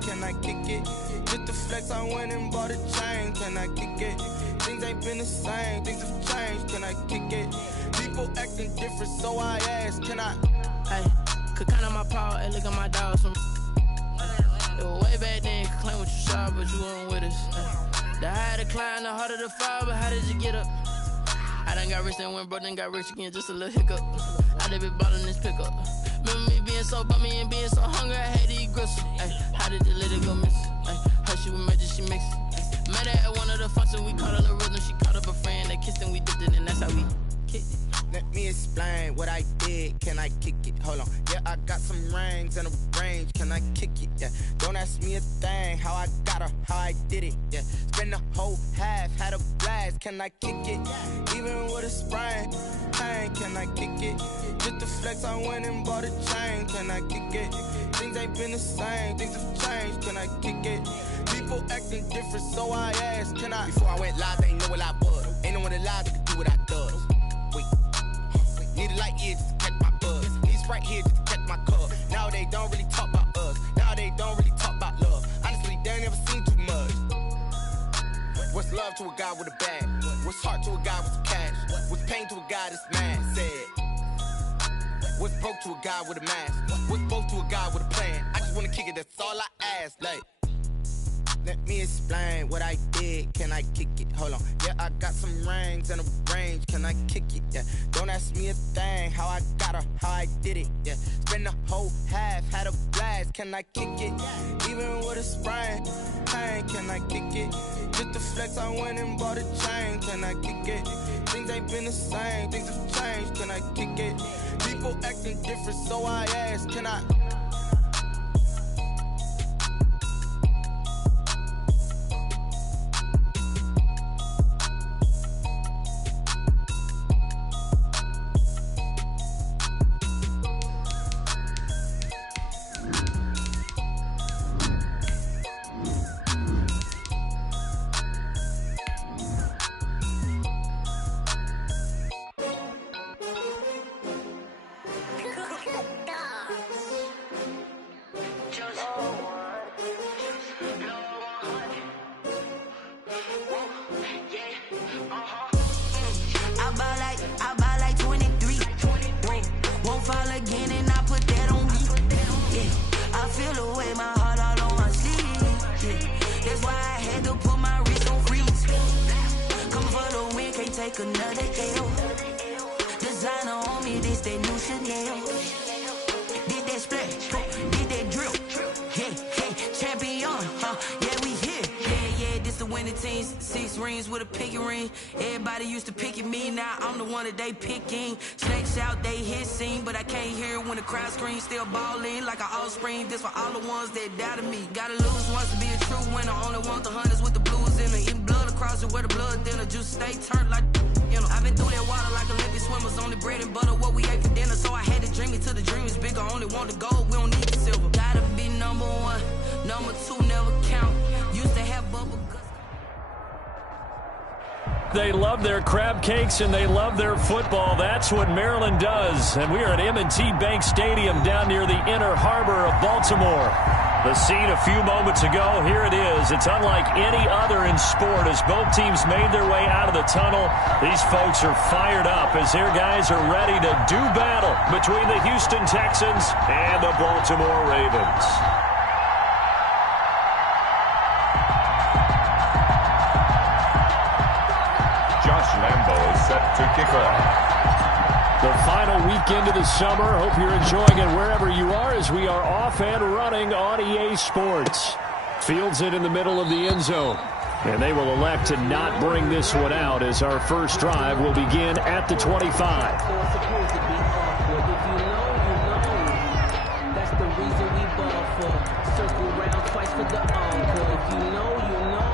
can I kick it? Just the flex, I went and bought a chain, can I kick it? Things ain't been the same, things have changed, can I kick it? People acting different, so I ask, can I? Hey, could count on my power, hey, look at my dogs from. It was way back then, could claim what you saw, but you weren't with us. The higher the climb, the harder the fall, but how did you get up? I done got rich and went broke, then got rich again, just a little hiccup. I done been ballin' this pickup. Remember me being so bummy and being so hungry, I had to eat gristle. Ay, how did the lady go miss? Ay, how she was magic, she mixed. Met her at one of the functions, we caught her the rhythm, she caught up a friend, they kissed and we dipped it, and that's how we kicked it. Let me explain what I did, can I kick it? Hold on, yeah, I got some rings and a range, can I kick it? Yeah, don't ask me a thing, how I got her, how I did it. Yeah, spend the whole half, had a blast, can I kick it? Even with a sprain, pain, can I kick it? Just the flex, I went and bought a chain, can I kick it? Things ain't been the same, things have changed, can I kick it? People acting different, so I ask, can I? Before I went live, they ain't know what I was. Ain't no one alive that could do what I does. Wait. Need a light here just to catch my buzz. Need Sprite here just to catch my cup. Now they don't really talk about us. Now they don't really talk about love. Honestly, they ain't never seen too much. What's love to a guy with a bag? What's heart to a guy with some cash? What's pain to a guy that's mad? Said. What's broke to a guy with a mask? What's both to a guy with a plan? I just wanna kick it, that's all I ask. Like, let me explain what I did, can I kick it? Hold on, yeah, I got some rings and a range, can I kick it? Yeah, don't ask me a thing, how I got her, how I did it. Yeah, spend the whole half, had a blast, can I kick it? Even with a sprain, pain, can I kick it? Just the flex, I went and bought a chain, can I kick it? Things ain't been the same, things have changed, can I kick it? People acting different, so I ask, can I? I buy like 23. Won't fall again and I put that on me. Yeah, I feel the way my heart all on my sleeve. Yeah, that's why I had to put my wrist on freeze. Coming for the win, can't take another L. Designer on me, this that new Chanel. Did that splash, did that drill. Yeah, champion, yeah, we here. Yeah, this the winning team. 6 rings with a pinky ring. Everybody used to pick at me, now I'm the one that they picking. Snakes out, they hit scene, but I can't hear it when the crowd screams. Still ballin' like an offspring. This for all the ones that doubted me. Gotta lose once to be a true winner. Only want the hunters with the blues in it. Eating blood across it where the blood dinner. Juice stay turned like, you know. I've been through that water like Olympic swimmers. Only bread and butter, what we ate for dinner. So I had to dream it till the dream is bigger. Only want the gold, we don't need the silver. Gotta be number 1, number 2 never count. Used to have bubble guts. They love their crab cakes and they love their football. That's what Maryland does. And we are at M&T Bank Stadium down near the inner harbor of Baltimore. The scene a few moments ago, here it is. It's unlike any other in sport as both teams made their way out of the tunnel. These folks are fired up as their guys are ready to do battle between the Houston Texans and the Baltimore Ravens. Lambo is set to kick off. The final weekend of the summer. Hope you're enjoying it wherever you are as we are off and running on EA Sports. Fields it in the middle of the end zone. And they will elect to not bring this one out as our first drive will begin at the 25. That's the reason we ball for. Circle round twice for the encore. If you know, you know.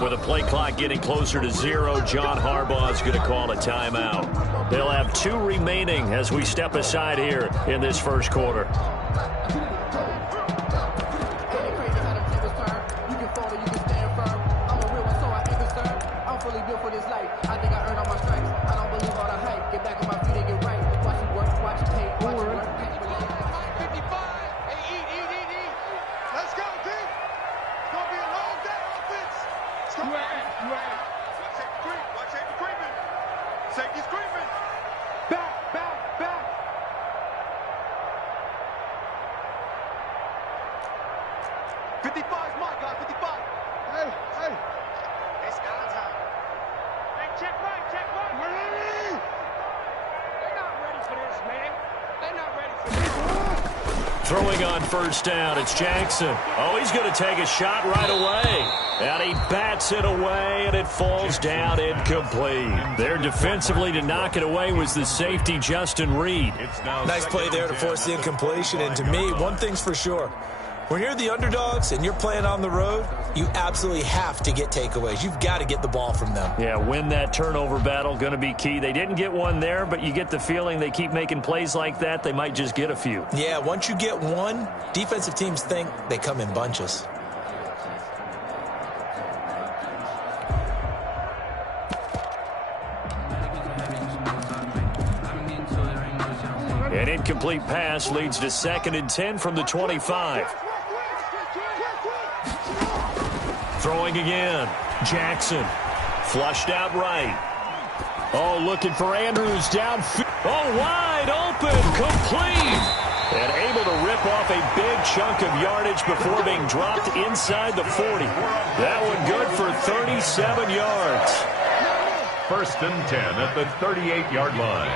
And with the play clock getting closer to 0, John Harbaugh is going to call a timeout. They'll have 2 remaining as we step aside here in this first quarter. Throwing on first down, it's Jackson. Oh, he's going to take a shot right away. And he bats it away, and it falls down incomplete. There defensively to knock it away was the safety, Justin Reed. Nice play there to force the incompletion. And to me, one thing's for sure. When you're the underdogs and you're playing on the road, you absolutely have to get takeaways. You've got to get the ball from them. Yeah, win that turnover battle, going to be key. They didn't get one there, but you get the feeling they keep making plays like that, they might just get a few. Yeah, once you get one, defensive teams think they come in bunches. An incomplete pass leads to 2nd and 10 from the 25. Throwing again. Jackson. Flushed out right. Oh, looking for Andrews downfield. Oh, wide open. Complete. And able to rip off a big chunk of yardage before being dropped inside the 40. That one good for 37 yards. 1st and 10 at the 38-yard line.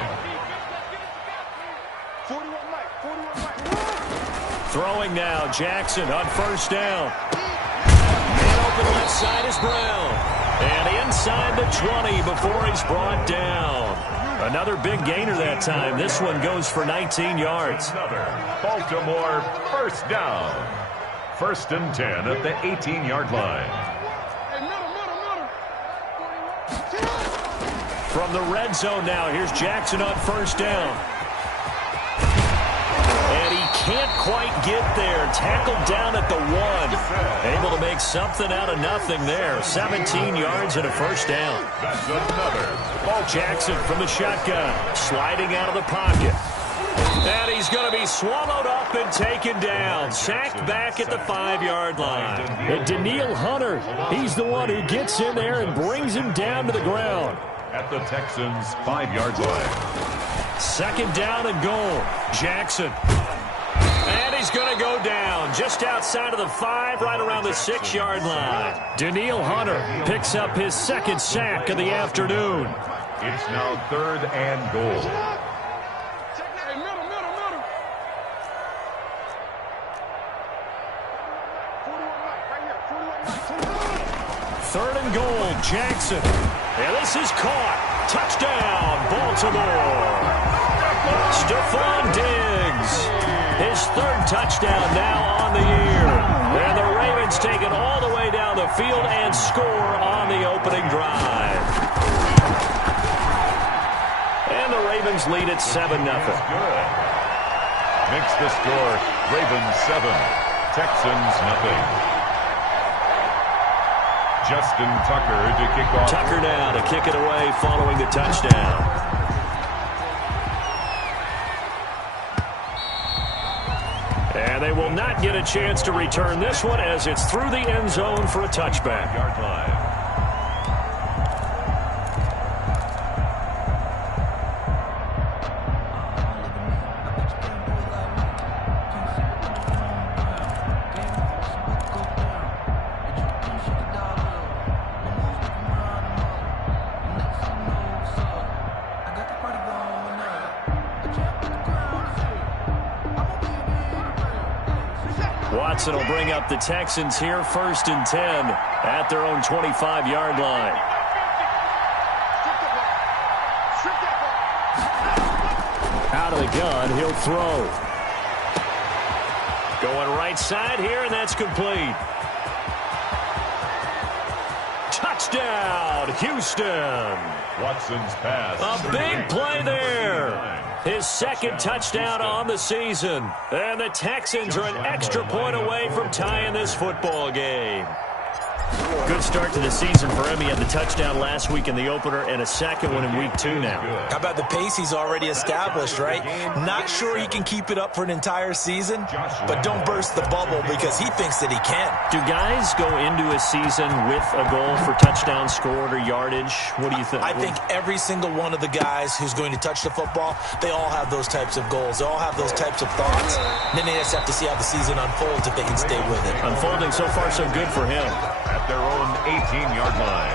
Throwing now, Jackson on first down. And open left side is Brown. And inside the 20 before he's brought down. Another big gainer that time. This one goes for 19 yards. Another Baltimore first down. 1st and 10 at the 18-yard line. From the red zone now, here's Jackson on first down. And he can't quite get there. Tackled down at the 1. Able to make something out of nothing there. 17 yards and a first down. That's another. Jackson from the shotgun. Sliding out of the pocket. And he's going to be swallowed up and taken down. Sacked back at the 5-yard line. And Daniil Hunter, he's the one who gets in there and brings him down to the ground. At the Texans' 5-yard line. 2nd down and goal. Jackson. And he's going to go down just outside of the 5, right around the 6-yard line. Daniil Hunter picks up his 2nd sack of the afternoon. It's now 3rd and goal. Third and goal, Jackson. And this is caught. Touchdown, Baltimore. Stephon Diggs. His 3rd touchdown now on the year. And the Ravens take it all the way down the field and score on the opening drive. And the Ravens lead at 7-0. Good. Makes the score Ravens 7, Texans nothing. Justin Tucker to kick off. Tucker now to kick it away following the touchdown. And they will not get a chance to return this one as it's through the end zone for a touchback. Yard line. Watson will bring up the Texans here, 1st and 10 at their own 25-yard line. Out of the gun, he'll throw. Going right side here, and that's complete. To Touchdown, Houston. Watson's pass. A big play there. His second touchdown on the season. And the Texans are an extra point away from tying this football game. Good start to the season for him. He had the touchdown last week in the opener and a second one in week 2 now. How about the pace he's already established, right? Not sure he can keep it up for an entire season, but don't burst the bubble because he thinks that he can. Do guys go into a season with a goal for touchdown scored or yardage? What do you think? I think every single one of the guys who's going to touch the football, they all have those types of goals. They all have those types of thoughts. Then they just have to see how the season unfolds if they can stay with it. Unfolding so far so good for him. At their own 18-yard line.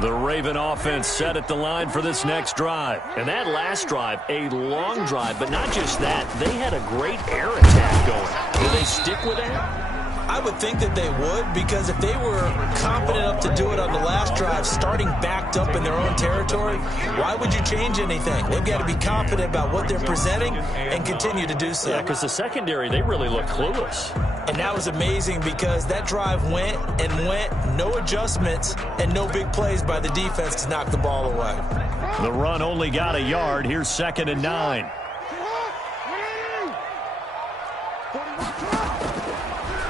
The Raven offense set at the line for this next drive. And that last drive, a long drive, but not just that. They had a great air attack going. Will they stick with that? I would think that they would, because if they were confident enough to do it on the last drive, starting backed up in their own territory, why would you change anything? They've got to be confident about what they're presenting and continue to do so. Yeah, because the secondary, they really look clueless. And that was amazing because that drive went and went, no adjustments, and no big plays by the defense to knock the ball away. The run only got a yard. Here's 2nd and 9.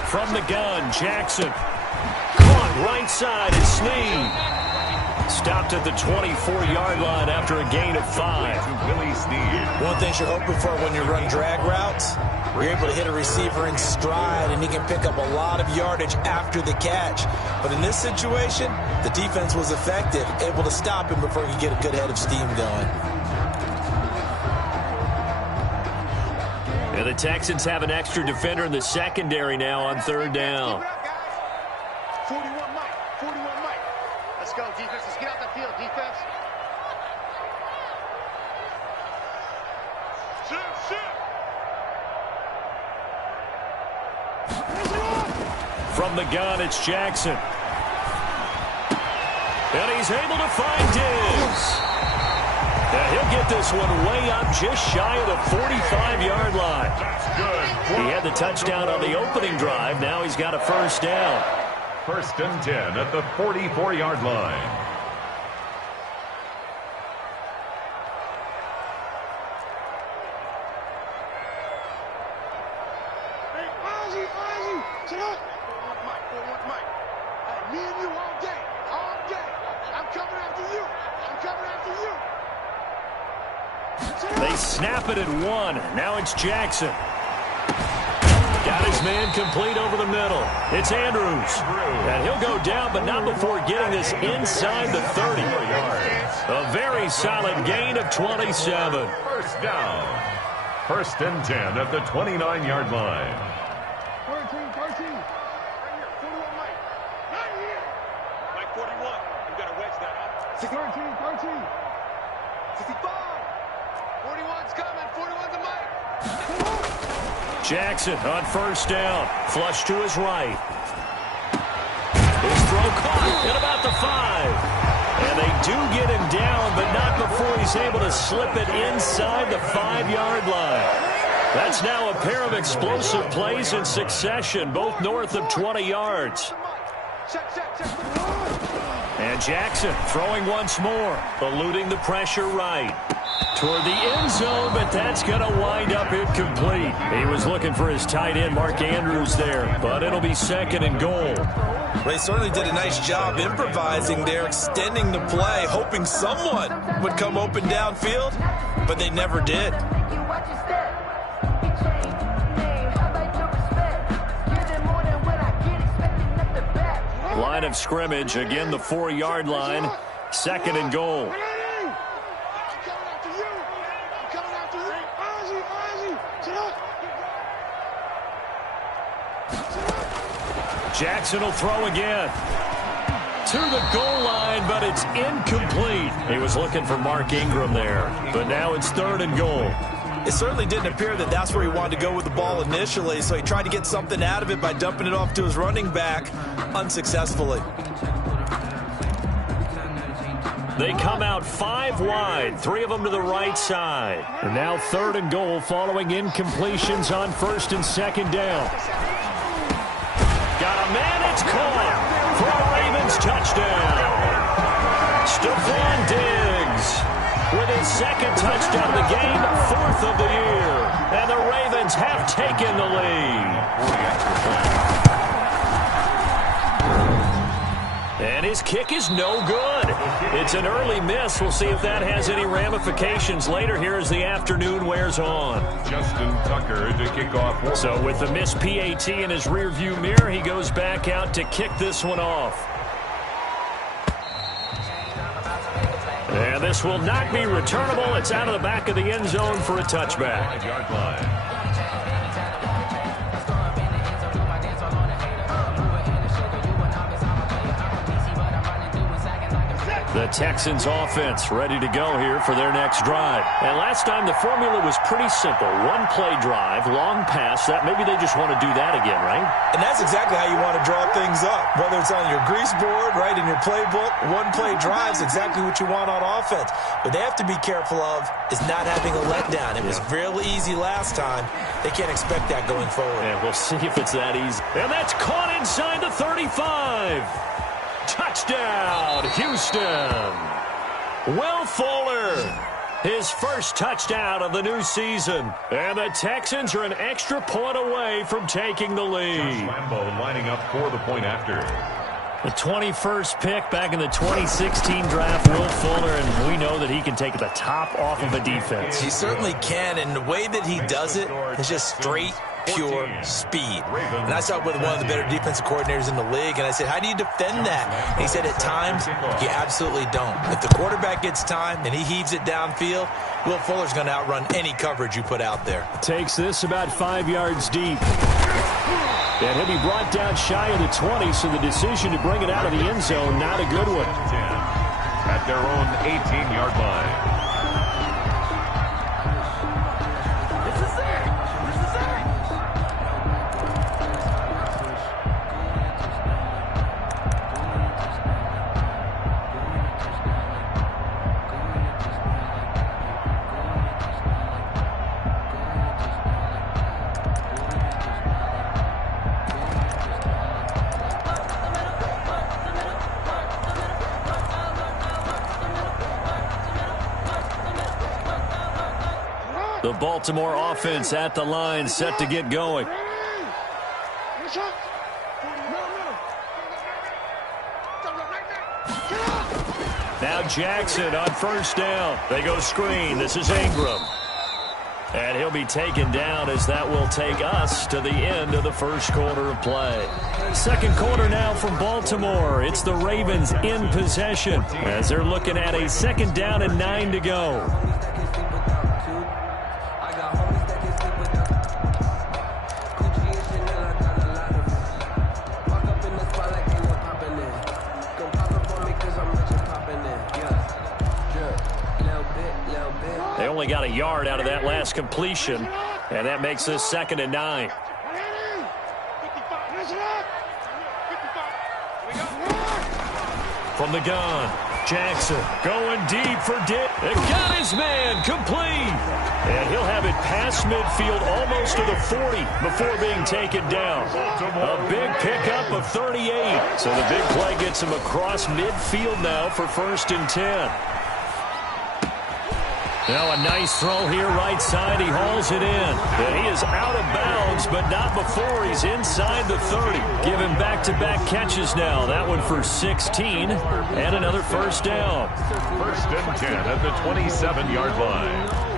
From the gun, Jackson. Caught right side and Snead. Stopped at the 24-yard line after a gain of 5. One thing you're hoping for when you run drag routes, you're able to hit a receiver in stride, and he can pick up a lot of yardage after the catch. But in this situation, the defense was effective, able to stop him before he could get a good head of steam going. And the Texans have an extra defender in the secondary now on 3rd down. 41 Mike. 41 Mike. Let's go, defense. Let's get out the field, defense. From the gun, it's Jackson. And he's able to find Diggs. And he'll get this one way up just shy of the 45-yard line. That's good. He had the touchdown on the opening drive. Now he's got a 1st down. 1st and 10 at the 44-yard line. They snap it at 1. Now it's Jackson. Got his man complete over the middle. It's Andrews. And he'll go down, but not before getting this inside the 30. A very solid gain of 27. 1st down. 1st and 10 at the 29-yard line. 13. Right here. 41 Mike. Not here. Mike 41. You got to wedge that up. 13. 65. 41's coming. 41's a Mike. Jackson on 1st down. Flush to his right. His throw caught at about the 5. And they do get him down, but not before he's able to slip it inside the 5-yard line. That's now a pair of explosive plays in succession, both north of 20 yards. And Jackson throwing once more, eluding the pressure right. Toward the end zone, but that's going to wind up incomplete. He was looking for his tight end, Mark Andrews, there, but it'll be 2nd and goal. Well, he certainly did a nice job improvising there, extending the play, hoping someone would come open downfield, but they never did. Line of scrimmage, again the 4-yard line, 2nd and goal. Jackson will throw again. To the goal line, but it's incomplete. He was looking for Mark Ingram there, but now it's 3rd and goal. It certainly didn't appear that that's where he wanted to go with the ball initially, so he tried to get something out of it by dumping it off to his running back unsuccessfully. They come out 5 wide, 3 of them to the right side. And now 3rd and goal following incompletions on 1st and 2nd down. Got a man, it's caught for a Ravens touchdown. Stephon Diggs with his 2nd touchdown of the game, 4th of the year. And the Ravens have taken the lead. And his kick is no good. It's an early miss. We'll see if that has any ramifications later here as the afternoon wears on. Justin Tucker to kick off. So with the missed PAT in his rearview mirror, he goes back out to kick this one off. And this will not be returnable. It's out of the back of the end zone for a touchback. 5-yard line. The Texans offense ready to go here for their next drive. And last time the formula was pretty simple. 1-play drive, long pass. That maybe they just want to do that again, right? And that's exactly how you want to draw things up. Whether it's on your grease board, right, in your playbook, 1-play drive is exactly what you want on offense. What they have to be careful of is not having a letdown. It was real easy last time. They can't expect that going forward. And we'll see if it's that easy. And that's caught inside the 35. Touchdown, Houston. Will Fuller, his first touchdown of the new season. And the Texans are an extra point away from taking the lead. Lambeau lining up for the point after. The 21st pick back in the 2016 draft, Will Fuller, and we know that he can take the top off of a defense. He certainly can, and the way that he does it is just straight, pure speed. And I saw it with one of the better defensive coordinators in the league, and I said, how do you defend that? And he said, at times, you absolutely don't. If the quarterback gets time and he heaves it downfield, Will Fuller's going to outrun any coverage you put out there. Takes this about 5 yards deep. And he'll be brought down shy of the 20, so the decision to bring it out of the end zone, not a good one. 10 at their own 18-yard line. The Baltimore offense at the line, set to get going. Now Jackson on 1st down. They go screen. This is Ingram. And he'll be taken down as that will take us to the end of the 1st quarter of play. 2nd quarter now from Baltimore. It's the Ravens in possession as they're looking at a 2nd down and 9 to go. They only got a yard out of that last completion, and that makes this 2nd and 9. From the gun, Jackson going deep for Dick. And got his man complete. And he'll have it past midfield almost to the 40 before being taken down. A big pickup of 38. So the big play gets him across midfield now for 1st and 10. Now a nice throw here right side. He hauls it in. And he is out of bounds, but not before he's inside the 30. Give him back-to-back catches now. That one for 16 and another 1st down. 1st and 10 at the 27-yard line.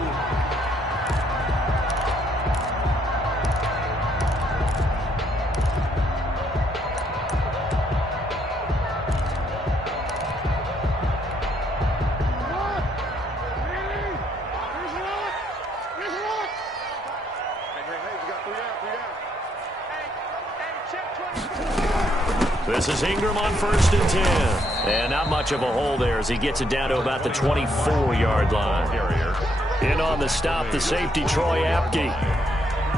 This is Ingram on 1st and 10. And not much of a hole there as he gets it down to about the 24-yard line. In on the stop, the safety, Troy Apke.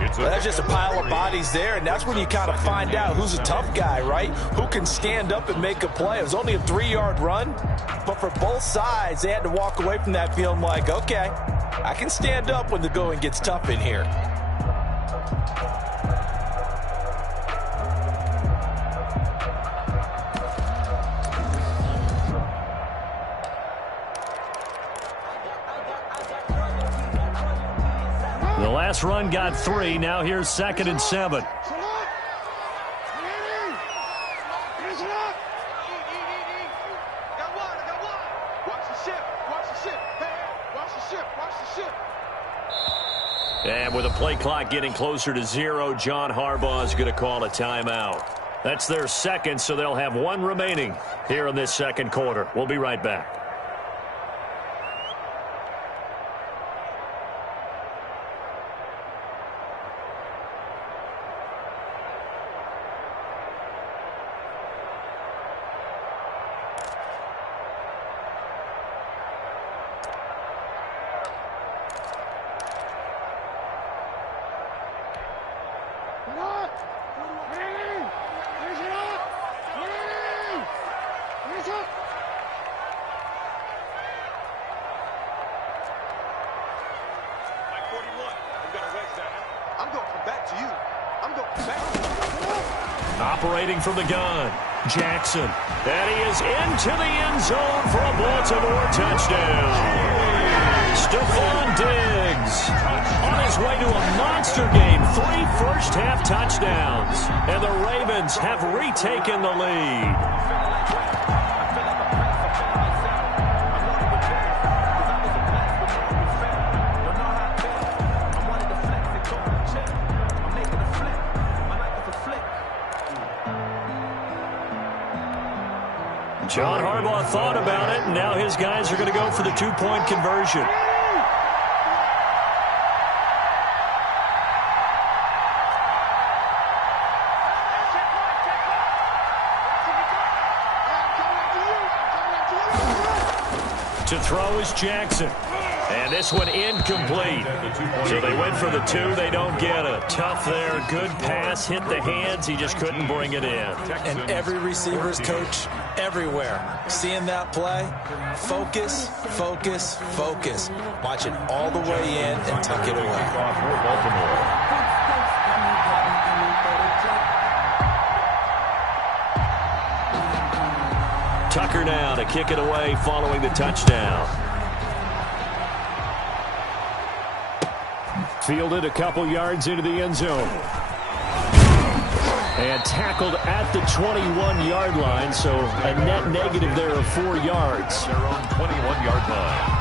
Well, that's just a pile of bodies there, and that's when you kind of find out who's a tough guy, right? Who can stand up and make a play. It was only a 3-yard run, but for both sides, they had to walk away from that feeling like, okay, I can stand up when the going gets tough in here. The last run got 3. Now here's 2nd and 7. And with the play clock getting closer to 0, John Harbaugh is going to call a timeout. That's their second, so they'll have 1 remaining here in this second quarter. We'll be right back. Operating from the gun, Jackson. And he is into the end zone for a Baltimore touchdown. Stephon Diggs on his way to a monster game. 3 first-half touchdowns. And the Ravens have retaken the lead. John Harbaugh thought about it, and now his guys are going to go for the 2-point conversion. To throw is Jackson. And this one incomplete. So they went for the 2. They don't get it. Tough there. Good pass. Hit the hands. He just couldn't bring it in. And every receiver's coach everywhere. Seeing that play, focus, focus, focus. Watch it all the way in and tuck it away. Tucker now to kick it away following the touchdown. Fielded a couple yards into the end zone. And tackled at the 21-yard line, so a net negative there of 4 yards. Their own 21-yard line.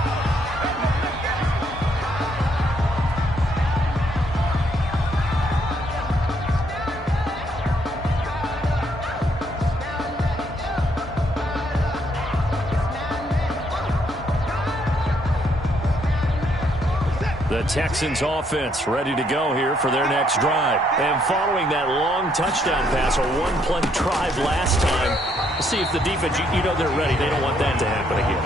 The Texans offense ready to go here for their next drive. And following that long touchdown pass, a 1-play drive last time, let's see if the defense, you know they're ready. They don't want that to happen again.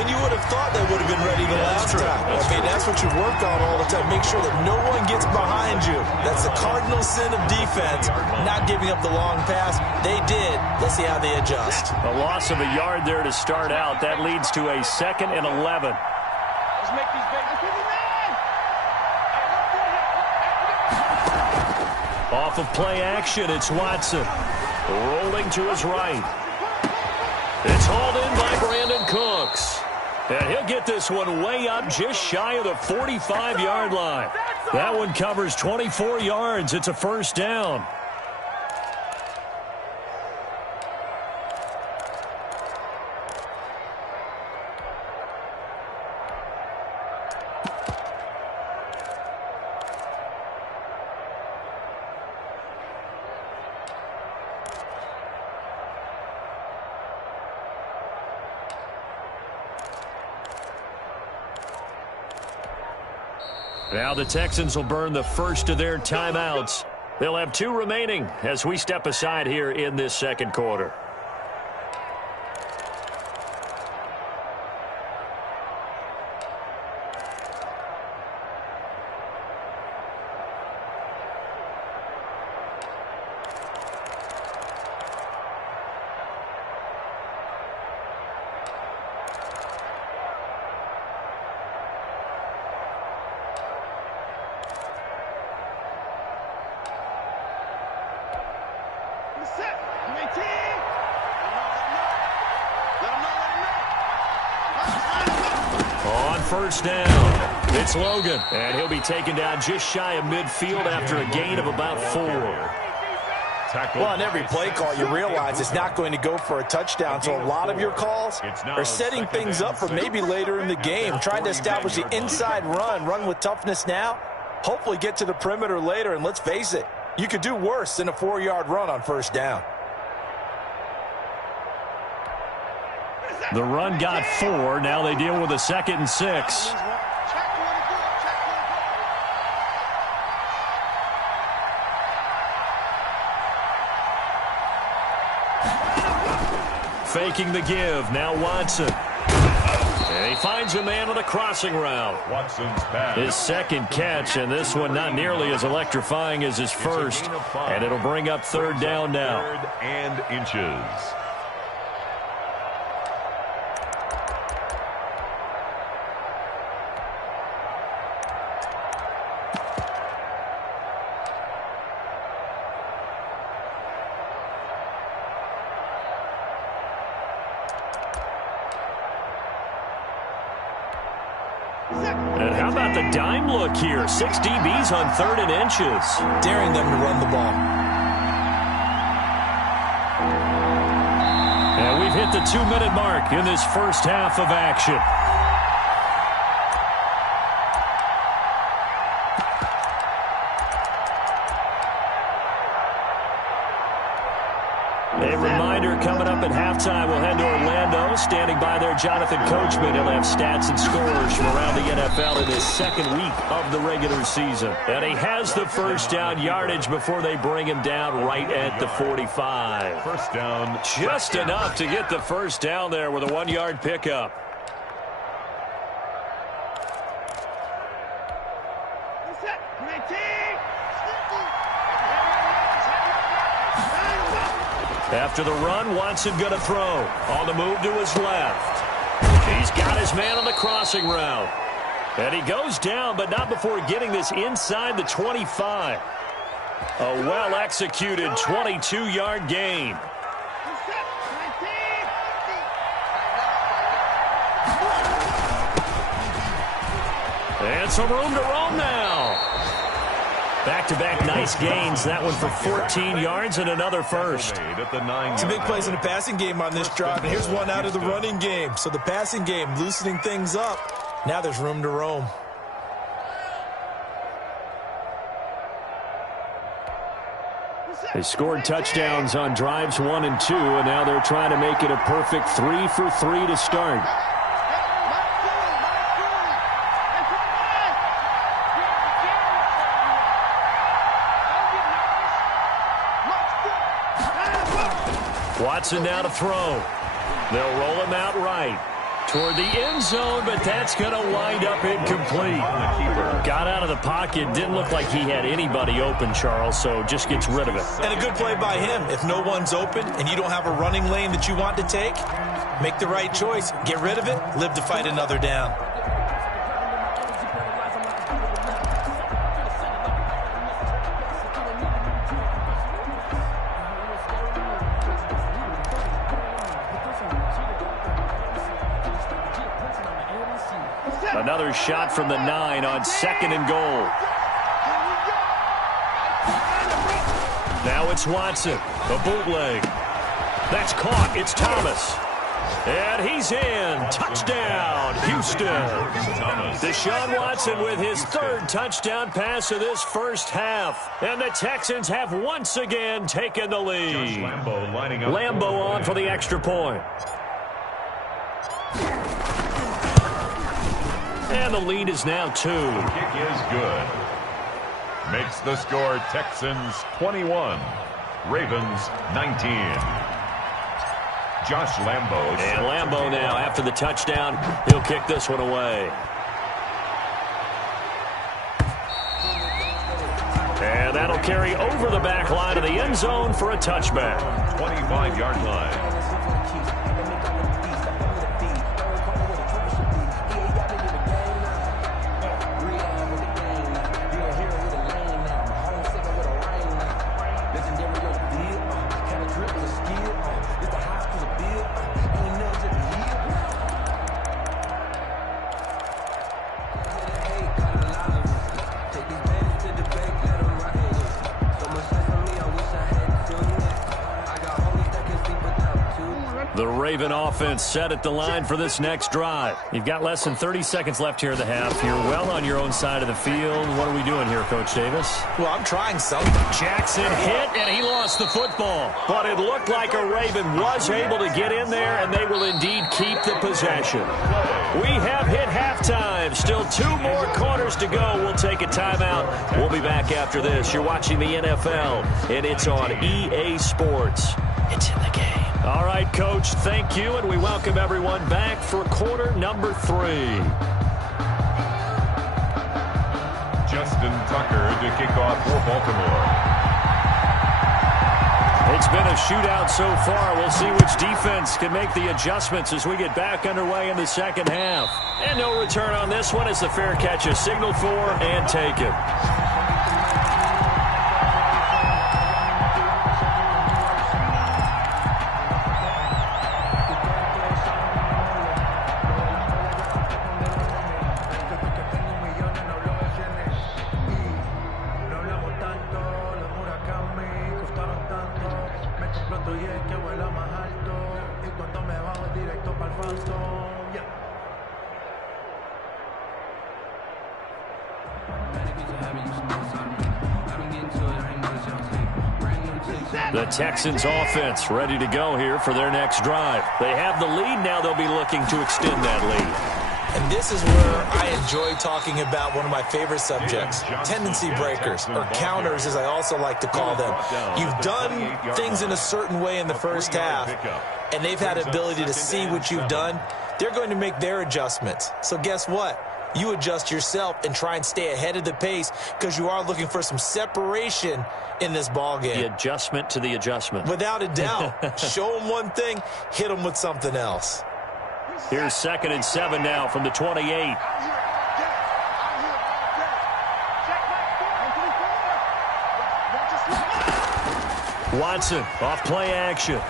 And you would have thought they would have been ready the last time. I mean, that's what you work on all the time. Make sure that no one gets behind you. That's the cardinal sin of defense, not giving up the long pass. They did. Let's see how they adjust. A loss of a yard there to start out. That leads to a 2nd and 11. Let's make these babies. Off of play action, it's Watson. Rolling to his right. It's hauled in by Brandon Cooks. And he'll get this one way up just shy of the 45-yard line. That one covers 24 yards. It's a first down. Now the Texans will burn the first of their timeouts. They'll have 2 remaining as we step aside here in this second quarter. On first down, it's Logan, and he'll be taken down just shy of midfield after a gain of about 4. Well, on every play call, you realize it's not going to go for a touchdown, so a lot of your calls are setting things up for maybe later in the game, trying to establish the inside run with toughness now, hopefully get to the perimeter later, and let's face it, you could do worse than a 4-yard run on first down. The run got 4. Now they deal with a 2nd and 6. Faking the give. Now Watson. And he finds a man on a crossing route. Watson's pass. His 2nd catch, and this one not nearly as electrifying as his first. And it'll bring up 3rd down now. 3rd and inches. And how about the dime look here? 6 DBs on 3rd and inches. Daring them to run the ball. And we've hit the 2-minute mark in this first half of action. A reminder, coming up at halftime, we'll head to Orlando. Standing by there, Jonathan Coachman. He'll have stats and scores from around the NFL in his 2nd week of the regular season. And he has the first down yardage before they bring him down right at the 45. First down. Just enough to get the first down there with a 1-yard pickup. After the run, Watson going to throw. On the move to his left. He's got his man on the crossing route. And he goes down, but not before getting this inside the 25. A well-executed 22-yard gain. And some room to roam now. Back-to-back nice gains. That one for 14 yards and another first. Some big plays in the passing game on this drive, and here's one out of the running game. So the passing game loosening things up. Now there's room to roam. They scored touchdowns on drives 1 and 2, and now they're trying to make it a perfect 3 for 3 to start. Watson now to throw. They'll roll him out right toward the end zone, but that's going to wind up incomplete. Got out of the pocket. Didn't look like he had anybody open, Charles, so just gets rid of it. And a good play by him. If no one's open and you don't have a running lane that you want to take, make the right choice. Get rid of it. Live to fight another down. Another shot from the 9 on 2nd and goal. Now it's Watson. A bootleg. That's caught. It's Thomas. And he's in. Touchdown, Houston. Deshaun Watson with his 3rd touchdown pass of this first half. And the Texans have once again taken the lead. Lambo on for the extra point. And the lead is now 2. The kick is good. Makes the score Texans 21, Ravens 19. Josh Lambo. And Lambo now, after the touchdown, he'll kick this one away. And that'll carry over the back line of the end zone for a touchback. 25-yard line. Raven offense set at the line for this next drive. You've got less than 30 seconds left here in the half. You're well on your own side of the field. What are we doing here, Coach Davis? Well, I'm trying something. Jackson hit, and he lost the football. But it looked like a Raven was able to get in there, and they will indeed keep the possession. We have hit halftime. Still 2 more quarters to go. We'll take a timeout. We'll be back after this. You're watching the NFL, and it's on EA Sports. It's in the game. All right, Coach, thank you, and we welcome everyone back for quarter number 3. Justin Tucker to kick off for Baltimore. It's been a shootout so far. We'll see which defense can make the adjustments as we get back underway in the second half. And no return on this one as the fair catch is signaled for and taken. The Texans offense ready to go here for their next drive. They have the lead. Now they'll be looking to extend that lead. And this is where I enjoy talking about one of my favorite subjects, tendency breakers, or counters as I also like to call them. You've done things in a certain way in the first half, and they've had ability to see what you've done. They're going to make their adjustments. So guess what? You adjust yourself and try and stay ahead of the pace because you are looking for some separation in this ball game. The adjustment to the adjustment. Without a doubt. Show them one thing, hit them with something else. Here's 2nd and 7 now from the 28. Watson off play action.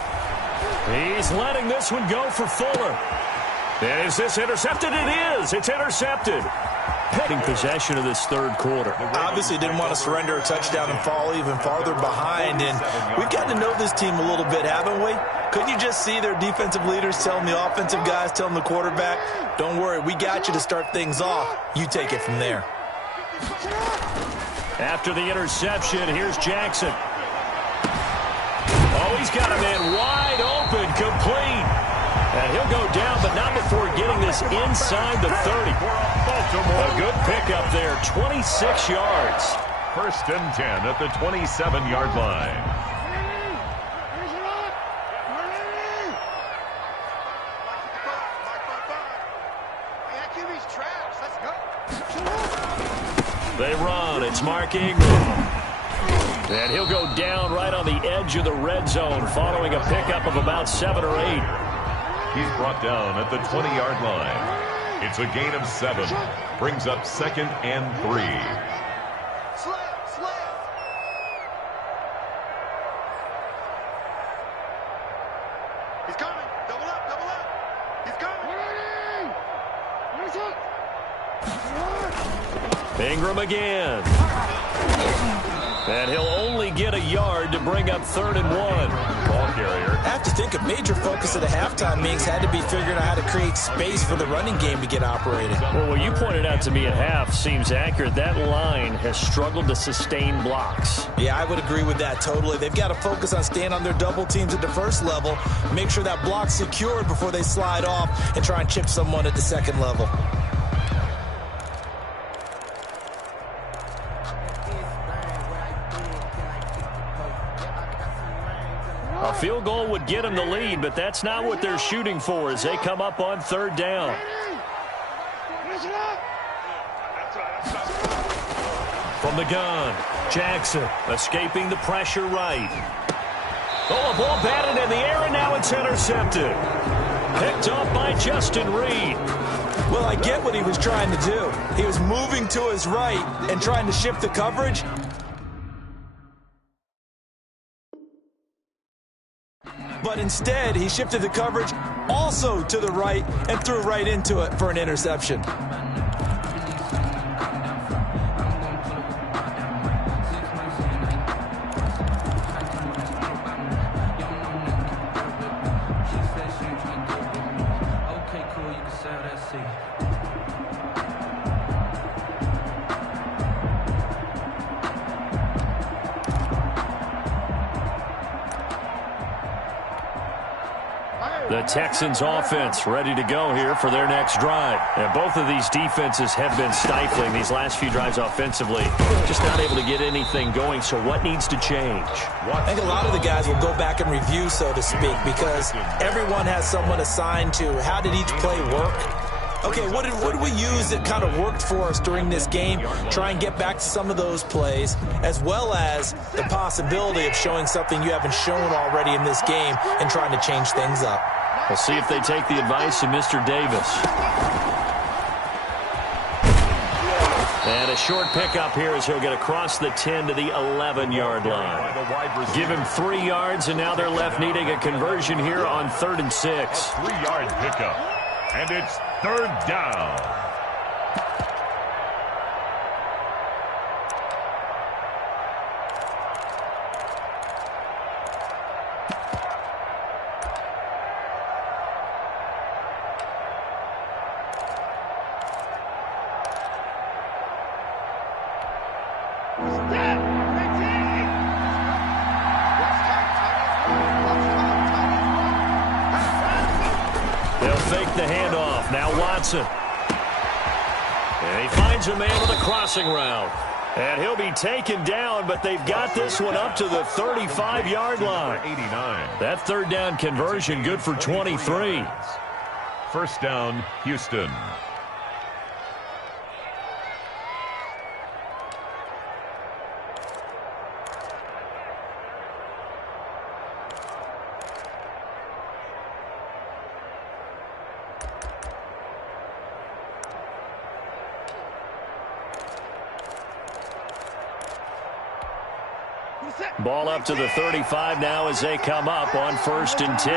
He's letting this one go for Fuller. And is this intercepted? It is. It's intercepted. Heading possession of this third quarter. Obviously didn't want to surrender a touchdown and fall even farther behind. And we've gotten to know this team a little bit, haven't we? Couldn't you just see their defensive leaders telling the offensive guys, telling the quarterback, don't worry, we got you to start things off. You take it from there. After the interception, here's Jackson. Oh, he's got a man wide open, complete. And he'll go down, but not before getting this inside the 30. A good pickup there, 26 yards. 1st and 10 at the 27-yard line. They run. It's Mark Ingram. And he'll go down right on the edge of the red zone following a pickup of about 7 or 8. He's brought down at the 20-yard line. It's a gain of 7. Brings up 2nd and 3. He's coming. Double up, double up. He's coming. Ingram again. And he'll only get a yard to bring up 3rd and 1. Ball carrier. I have to think a major focus of the halftime meetings had to be figuring out how to create space for the running game to get operating. Well, what you pointed out to me at half seems accurate. That line has struggled to sustain blocks. Yeah, I would agree with that totally. They've got to focus on staying on their double teams at the first level, make sure that block's secured before they slide off and try and chip someone at the second level. A field goal would get them the lead, but that's not what they're shooting for as they come up on 3rd down. From the gun, Jackson escaping the pressure right. Oh, a ball batted in the air, and now it's intercepted. Picked off by Justin Reed. Well, I get what he was trying to do. He was moving to his right and trying to shift the coverage. But instead, he shifted the coverage also to the right and threw right into it for an interception. The Texans offense ready to go here for their next drive. And both of these defenses have been stifling these last few drives offensively. Just not able to get anything going. So what needs to change? I think a lot of the guys will go back and review, so to speak, because everyone has someone assigned to how did each play work. Okay, what did we use that kind of worked for us during this game? Try and get back to some of those plays, as well as the possibility of showing something you haven't shown already in this game and trying to change things up. We'll see if they take the advice of Mr. Davis. And a short pickup here as he'll get across the 10 to the 11-yard line. Give him 3 yards, and now they're left needing a conversion here on 3rd and 6. 3-yard pickup. And it's 3rd down. The handoff. Now Watson. And he finds a man with a crossing route. And he'll be taken down, but they've got this one up to the 35-yard line. 89. That 3rd down conversion good for 23. 1st down, Houston. Ball up to the 35 now as they come up on 1st and 10.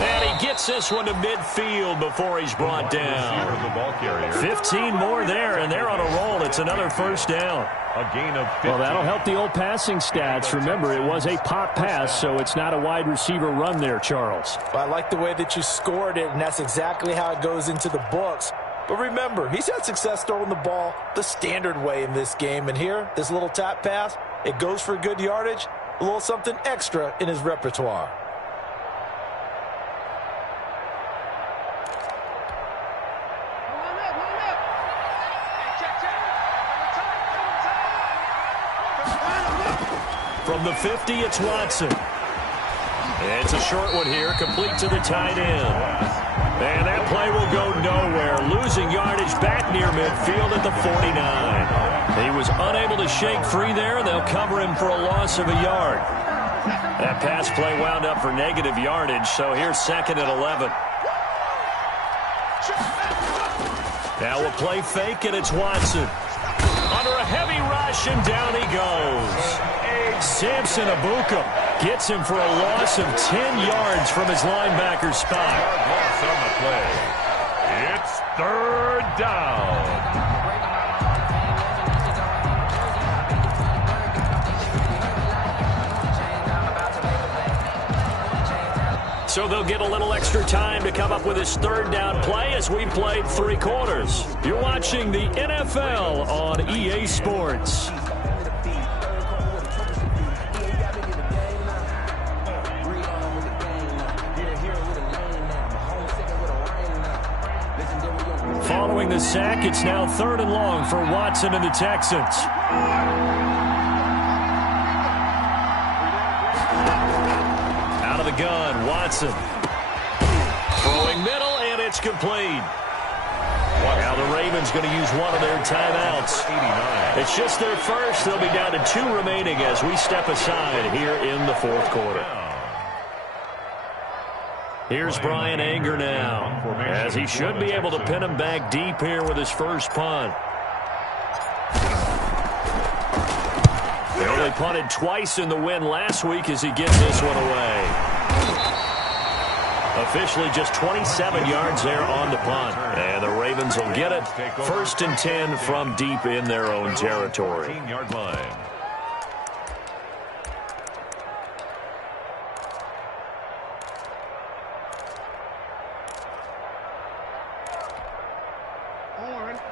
And he gets this one to midfield before he's brought down. 15 more there, and they're on a roll. It's another 1st down. A gain of 15. Well, that'll help the old passing stats. Remember, it was a pop pass, so it's not a wide receiver run there, Charles. Well, I like the way that you scored it, and that's exactly how it goes into the books. But remember, he's had success throwing the ball the standard way in this game. And here, this little tap pass, it goes for good yardage, a little something extra in his repertoire. From the 50, it's Watson. It's a short one here, complete to the tight end. And that play will go nowhere. Losing yardage back near midfield at the 49. He was unable to shake free there. They'll cover him for a loss of a yard. That pass play wound up for negative yardage, so here's 2nd and 11. Now we'll play fake, and it's Watson. Under a heavy rush, and down he goes. Samson Abuka gets him for a loss of 10 yards from his linebacker spot. Loss on the play. It's 3rd down. So they'll get a little extra time to come up with his 3rd down play as we played 3 quarters. You're watching the NFL on EA Sports. Following the sack, it's now 3rd and long for Watson and the Texans. Out of the gun, Watson. Throwing middle, and it's complete. Now the Ravens going to use one of their timeouts. It's just their first. They'll be down to 2 remaining as we step aside here in the 4th quarter. Here's Brian Anger now, as he should be able to pin him back deep here with his first punt. They only punted twice in the win last week as he gets this one away. Officially just 27 yards there on the punt. And the Ravens will get it. 1st and 10 from deep in their own territory. 15-yard line.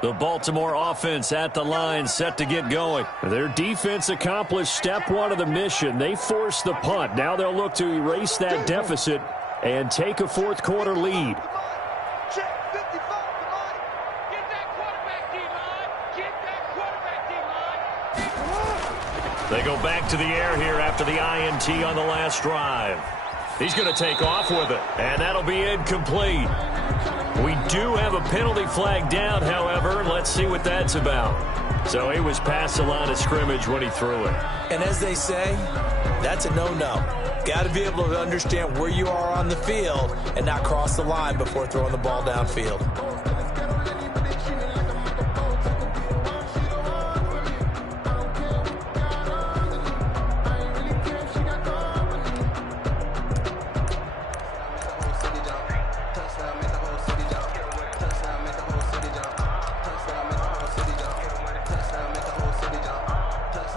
The Baltimore offense at the line, set to get going. Their defense accomplished step one of the mission. They forced the punt. Now they'll look to erase that deficit and take a fourth quarter lead. They go back to the air here after the INT on the last drive. He's going to take off with it, and that'll be incomplete. We do have a penalty flag down, however. Let's see what that's about. So he was past the line of scrimmage when he threw it. And as they say, that's a no-no. Got to be able to understand where you are on the field and not cross the line before throwing the ball downfield.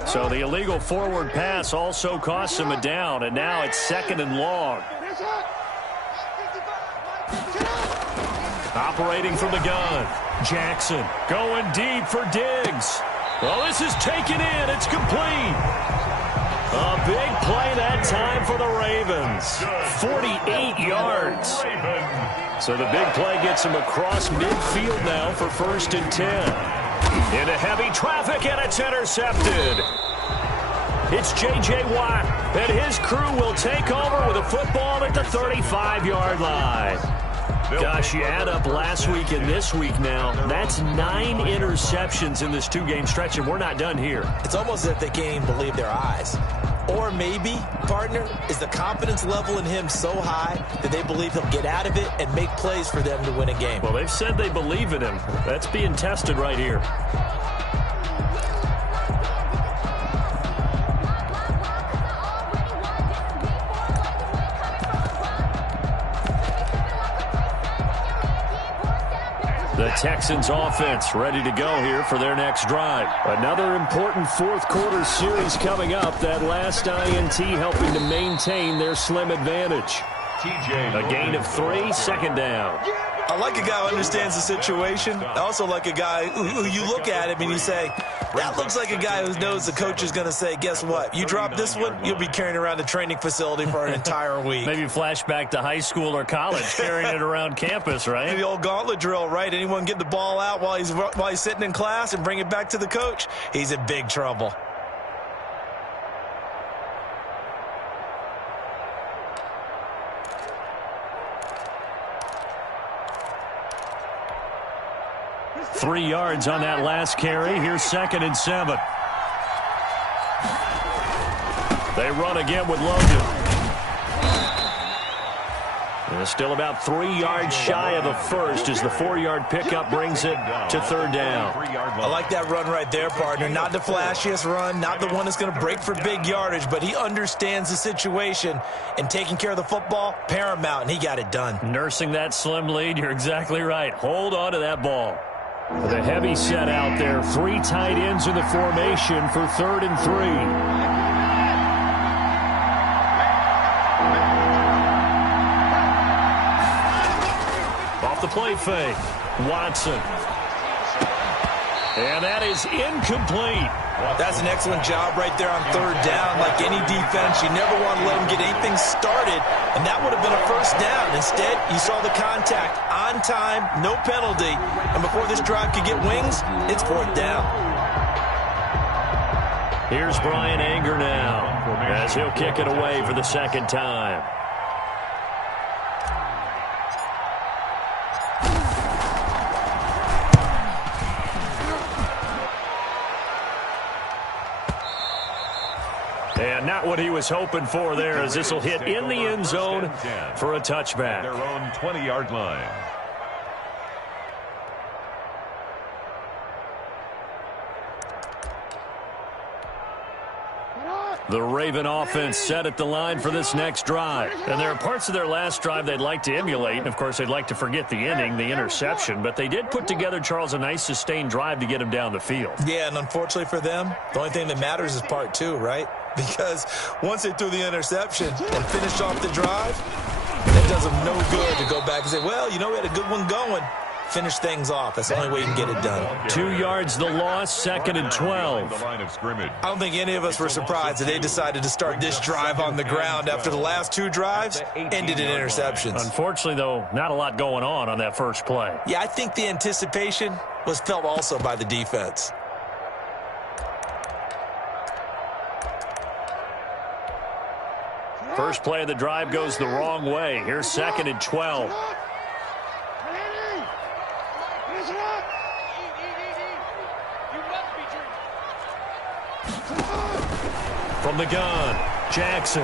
So the illegal forward pass also cost him a down, and now it's 2nd and long. Operating from the gun. Jackson going deep for Diggs. Well, this is taken in. It's complete. A big play that time for the Ravens. 48 yards. So the big play gets him across midfield now for 1st and 10. Into heavy traffic, and it's intercepted. It's J.J. Watt, and his crew will take over with a football at the 35-yard line. Gosh, you add up last week and this week now, that's 9 interceptions in this 2-game stretch, and we're not done here. It's almost as if they can't even believe their eyes. Or maybe, partner, is the confidence level in him so high that they believe he'll get out of it and make plays for them to win a game. Well, they've said they believe in him. That's being tested right here. The Texans offense ready to go here for their next drive. Another important fourth quarter series coming up. That last INT helping to maintain their slim advantage. A gain of 3, 2nd down. I like a guy who understands the situation. I also like a guy who you look at him and you say, that looks like a guy who knows the coach is going to say, guess what? You drop this one, you'll be carrying around a training facility for an entire week. Maybe flashback to high school or college, carrying it around campus, right? The old gauntlet drill, right? Anyone get the ball out while he's sitting in class and bring it back to the coach? He's in big trouble. Three yards on that last carry. Here's 2nd and 7. They run again with Logan. And still about 3 yards shy of the first as the 4-yard pickup brings it to 3rd down. I like that run right there, partner. Not the flashiest run, not the one that's going to break for big yardage, but he understands the situation, and taking care of the football, paramount, and he got it done. Nursing that slim lead, you're exactly right. Hold on to that ball. The heavy set out there. 3 tight ends in the formation for 3rd and 3. Off the play fake. Watson. And that is incomplete. That's an excellent job right there on 3rd down. Like any defense, you never want to let them get anything started, and that would have been a 1st down. Instead, you saw the contact on time, no penalty, and before this drive could get wings, it's 4th down. Here's Brian Anger now as he'll kick it away for the 2nd time. And not what he was hoping for there, as this will hit in the end zone for a touchback. Their own 20-yard line. The Raven offense set at the line for this next drive. And there are parts of their last drive they'd like to emulate. And, of course, they'd like to forget the inning, the interception. But they did put together, Charles, a nice sustained drive to get him down the field. Yeah, and unfortunately for them, the only thing that matters is part 2, right? Because once they threw the interception and finished off the drive, it does them no good to go back and say, well, you know, we had a good one going. Finish things off. That's the only way you can get it done. 2 yards the loss, 2nd and 12. The line of scrimmage. I don't think any of us were surprised that they decided to start this drive on the ground after the last 2 drives ended in interceptions. Unfortunately, though, not a lot going on that first play. Yeah, I think the anticipation was felt also by the defense. First play of the drive goes the wrong way. Here's 2nd and 12. From the gun, Jackson.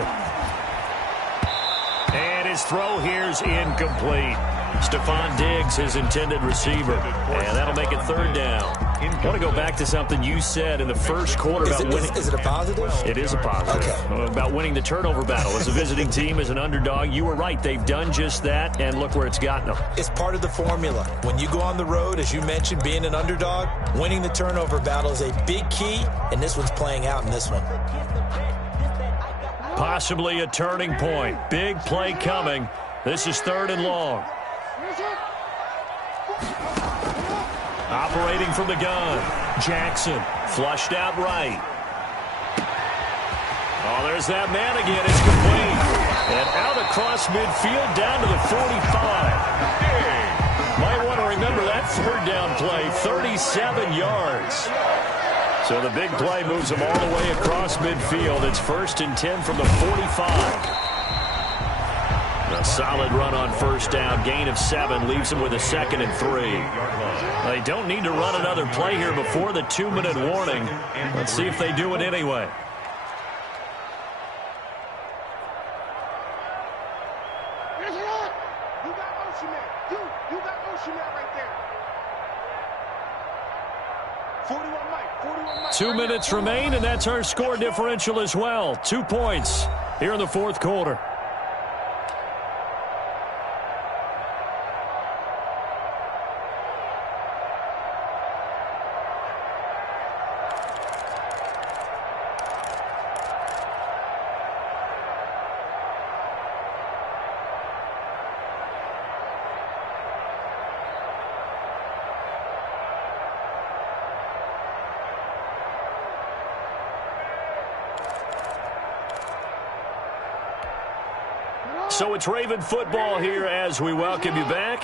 And his throw here's incomplete. Stephon Diggs, his intended receiver. And that'll make it 3rd down. I want to go back to something you said in the first quarter about winning. Is it a positive? It is a positive. Okay. About winning the turnover battle. As a visiting team, as an underdog, you were right. They've done just that, and look where it's gotten them. It's part of the formula. When you go on the road, as you mentioned, being an underdog, winning the turnover battle is a big key, and this one's playing out in this one. Possibly a turning point. Big play coming. This is 3rd and long. Operating from the gun. Jackson flushed out right. Oh, there's that man again. It's complete. And out across midfield down to the 45. Might want to remember that 3rd down play. 37 yards. So the big play moves them all the way across midfield. It's 1st and 10 from the 45. A solid run on 1st down. Gain of 7 leaves them with a 2nd and 3. They don't need to run another play here before the 2-minute warning. Let's see if they do it anyway. You got Ocean Man right there. 41 Mike. 2 minutes remain, and that's our score differential as well. 2 points here in the 4th quarter. So it's Raven football here as we welcome you back.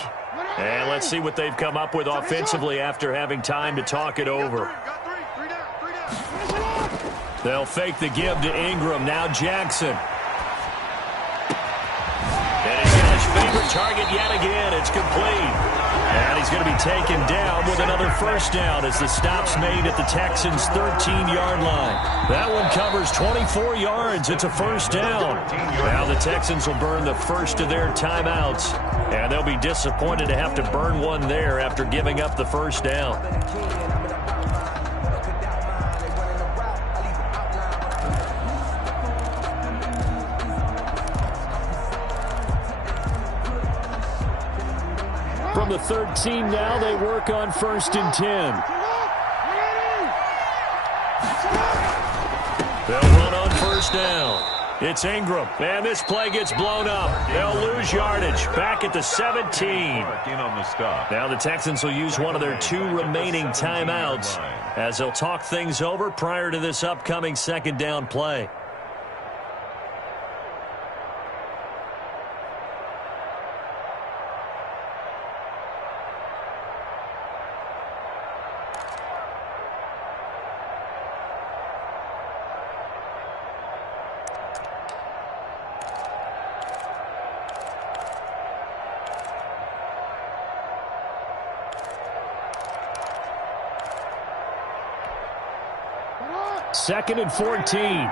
And let's see what they've come up with offensively after having time to talk it over. They'll fake the give to Ingram. Now Jackson. And he's got his favorite target yet again. It's complete. And he's going to be taken down with another 1st down as the stop's made at the Texans' 13-yard line. That one covers 24 yards. It's a 1st down. Now the Texans will burn the first of their timeouts, and they'll be disappointed to have to burn one there after giving up the 1st down. From the 13 now, they work on 1st and 10. They'll run on 1st down. It's Ingram, and this play gets blown up. They'll lose yardage back at the 17. Now the Texans will use one of their 2 remaining timeouts as they'll talk things over prior to this upcoming 2nd down play. Second and 14.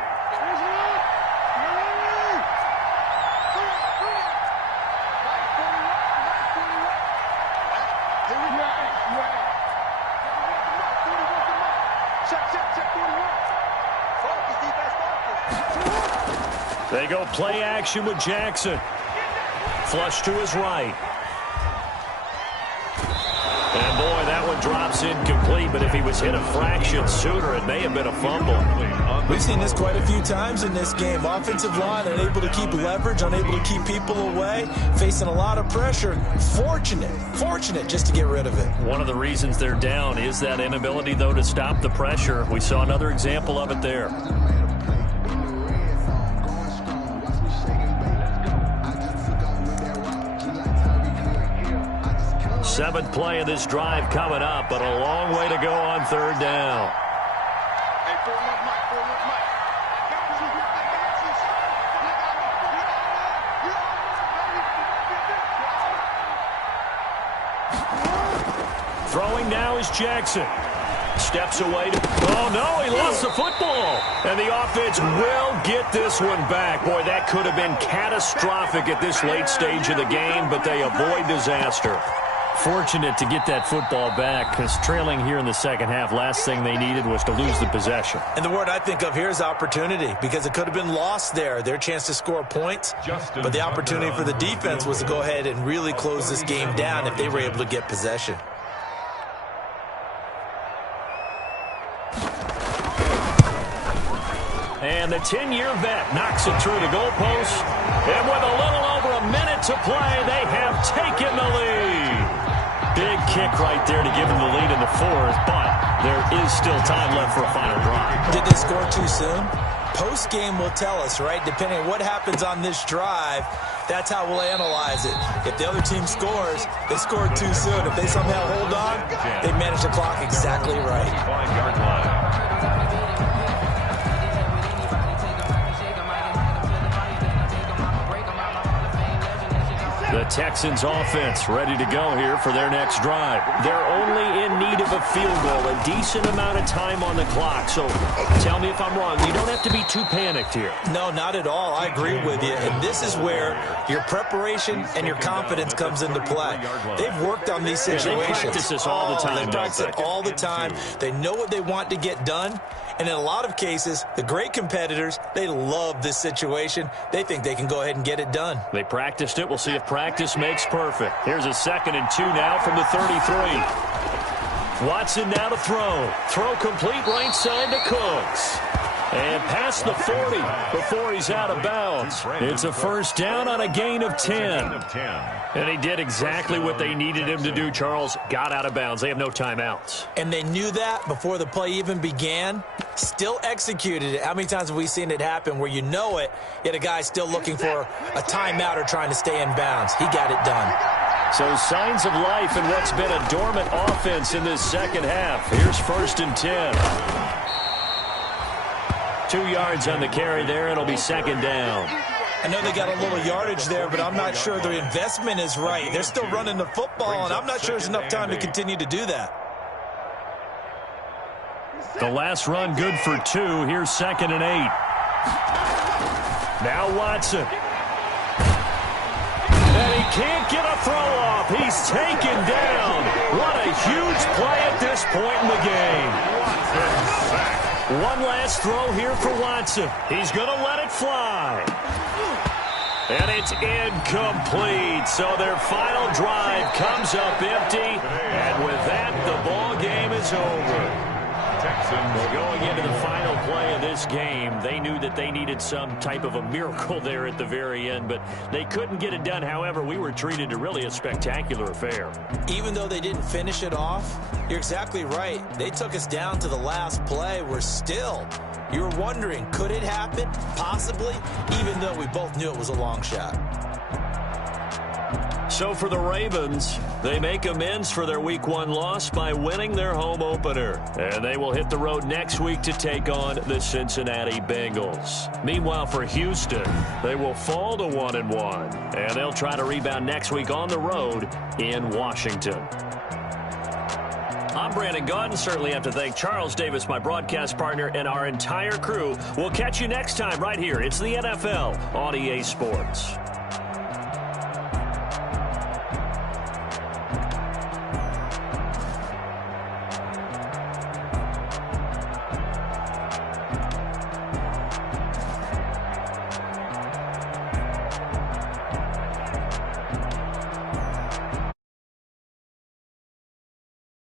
They go play action with Jackson. Flush to his right. And boy, that one drops incomplete, but if he was hit a fraction sooner, it may have been a fumble. We've seen this quite a few times in this game. Offensive line unable to keep leverage, unable to keep people away, facing a lot of pressure. Fortunate just to get rid of it. One of the reasons they're down is that inability, though, to stop the pressure. We saw another example of it there. Seventh play of this drive coming up, but a long way to go on third down. Throwing now is Jackson. Steps away. Oh, no, he lost the football. And the offense will get this one back. Boy, that could have been catastrophic at this late stage of the game, but they avoid disaster. Fortunate to get that football back, because trailing here in the second half, last thing they needed was to lose the possession. And the word I think of here is opportunity, because it could have been lost there, their chance to score points. But the opportunity for the defense was to go ahead and really close this game down if they were able to get possession. And the 10-year vet knocks it through the goalpost. And with a little over a minute to play, they have taken the lead. Big kick right there to give them the lead in the fourth, but there is still time left for a final drive. Did they score too soon? Post-game will tell us, right? Depending on what happens on this drive, that's how we'll analyze it. If the other team scores, they scored too soon. If they somehow hold on, they manage the clock exactly right. 5-yard line. The Texans offense ready to go here for their next drive. They're only in need of a field goal, a decent amount of time on the clock. So tell me if I'm wrong. You don't have to be too panicked here. No, not at all. I agree with you. And this is where your preparation and your confidence comes into play. They've worked on these situations. They practice this all the time. They practice it all the time. They know what they want to get done. And in a lot of cases, the great competitors, they love this situation. They think they can go ahead and get it done. They practiced it. We'll see if practice makes perfect. Here's a 2nd and 2 now from the 33. Watson now to throw. Throw complete right side to Cooks. And past the 40 before he's out of bounds. It's a first down on a gain of 10. And he did exactly what they needed him to do, Charles. Got out of bounds. They have no timeouts. And they knew that before the play even began. Still executed it. How many times have we seen it happen where you know it, yet a guy's still looking for a timeout or trying to stay in bounds? He got it done. So signs of life in what's been a dormant offense in this second half. Here's 1st and 10. 2 yards on the carry there. It'll be 2nd down. I know they got a little yardage there, but I'm not sure the investment is right. They're still running the football, and I'm not sure there's enough time to continue to do that. The last run good for 2. Here's 2nd and 8. Now Watson. And he can't get a throw off. He's taken down. What a huge play at this point in the game. One last throw here for Watson. He's going to let it fly. And it's incomplete. So their final drive comes up empty. And with that, the ball game is over. Well, going into the final play of this game, they knew that they needed some type of a miracle there at the very end, but they couldn't get it done. However, we were treated to really a spectacular affair. Even though they didn't finish it off, you're exactly right. They took us down to the last play. You were wondering, could it happen? Possibly, even though we both knew it was a long shot. So for the Ravens, they make amends for their Week 1 loss by winning their home opener. And they will hit the road next week to take on the Cincinnati Bengals. Meanwhile, for Houston, they will fall to 1-1. And they'll try to rebound next week on the road in Washington. I'm Brandon Gaudin. Certainly have to thank Charles Davis, my broadcast partner, and our entire crew. We'll catch you next time right here. It's the NFL on EA Sports.